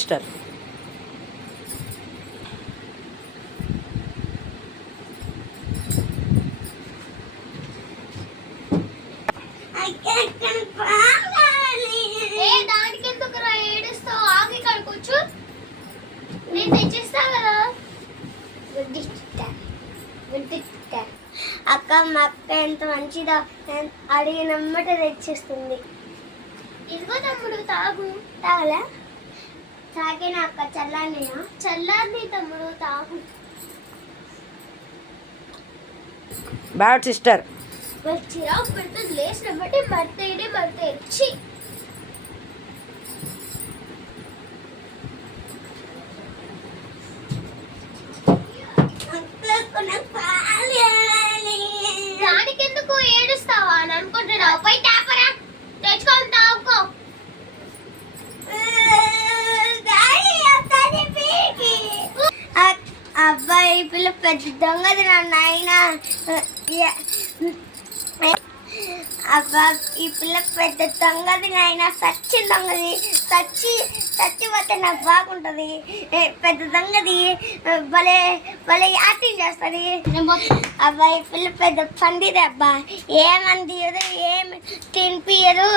Sister అక్క మా అక్క ఎంత మంచిదో అడిగినమ్మట తెచ్చిస్తుంది. ఇదిగో తమ్ముడు తాగు. తాగలే తాగిన అక్క చల్లానియా చల్లారి తమ్ముడు తాగు. బ్యాడ్ సిస్టర్ చిరాకు పెడుతుంది. లేచిన బట్టి మర్తే ఛీ. దానికి ఎందుకు ఏడుస్తావా అని అనుకుంటున్నావు? పోయి తాపరా తెచ్చుకొని తాగుకో. అబ్బాయి పిల్ల పెద్ద దొంగది నాయన. అబ్బా ఈ పిల్ల పెద్ద దొంగది నాయన. సచ్చి దొంగది చచ్చిపోతే నాకు బాగుంటుంది. పెద్ద దొంగది భలే భలే యాక్టింగ్ చేస్తుంది. అబ్బాయి పిల్ల పెద్ద పండిది. అబ్బా ఏమంది ఏమి తినిపియదు.